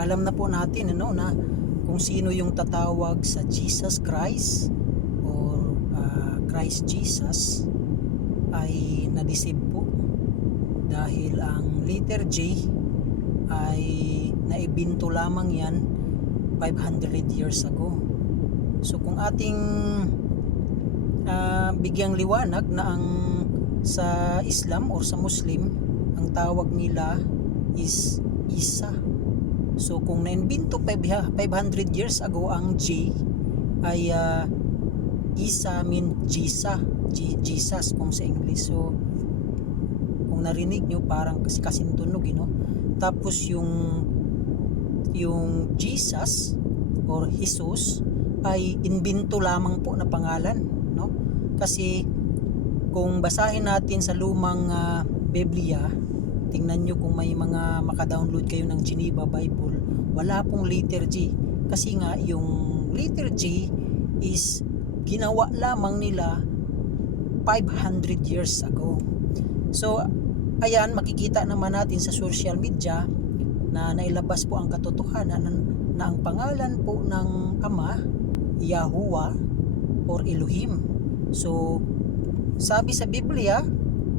alam na po natin na kung sino yung tatawag sa Jesus Christ or Christ Jesus ay na-deceive po dahil ang letter J ay naibinto lamang yan 500 years ago. So kung ating bigyang liwanag na ang sa Islam or sa Muslim ang tawag nila is Isa. So kung naimbento 500 years ago ang J ay Isa mean Jesus kung sa English. So kung narinig nyo parang kasing tunog tapos yung Jesus or Jesus ay inbento lamang po na pangalan, no? Kasi kung basahin natin sa lumang Biblia, tingnan nyo kung may mga maka-download kayo ng Geneva Bible, wala pong letter G. Kasi nga yung letter G is ginawa lamang nila 500 years ago. So ayan, makikita naman natin sa social media na nailabas po ang katotohanan na ang pangalan po ng Ama, Yahuwah or Elohim. So sabi sa Biblia,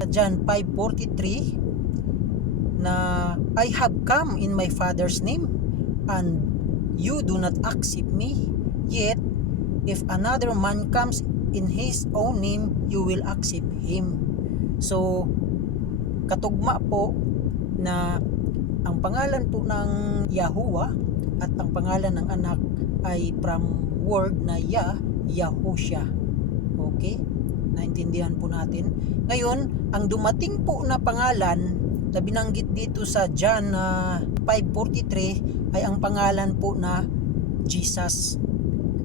sa John 5:43, na I have come in my Father's name and you do not accept me, yet if another man comes in his own name, you will accept him. So katugma po na ang pangalan po ng Yahuwah at ang pangalan ng anak ay from word na Yahushua. Okay? Naintindihan po natin. Ngayon, ang dumating po na pangalan na binanggit dito sa John 5:43 ay ang pangalan po na Jesus.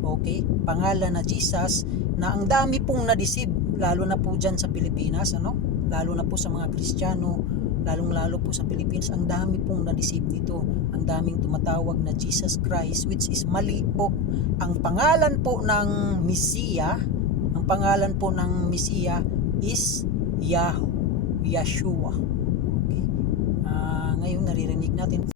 Okay? Pangalan na Jesus na ang dami pong na-deceive, lalo na po dyan sa Pilipinas, lalo na po sa mga Kristiyano, lalong-lalo po sa Pilipinas, ang dami pong na-deceive dito. Ang daming tumatawag na Jesus Christ, which is mali po. Ang pangalan po ng Mesiya, ang pangalan po ng Mesiya is Yeshua. Okay? Ngayon naririnig natin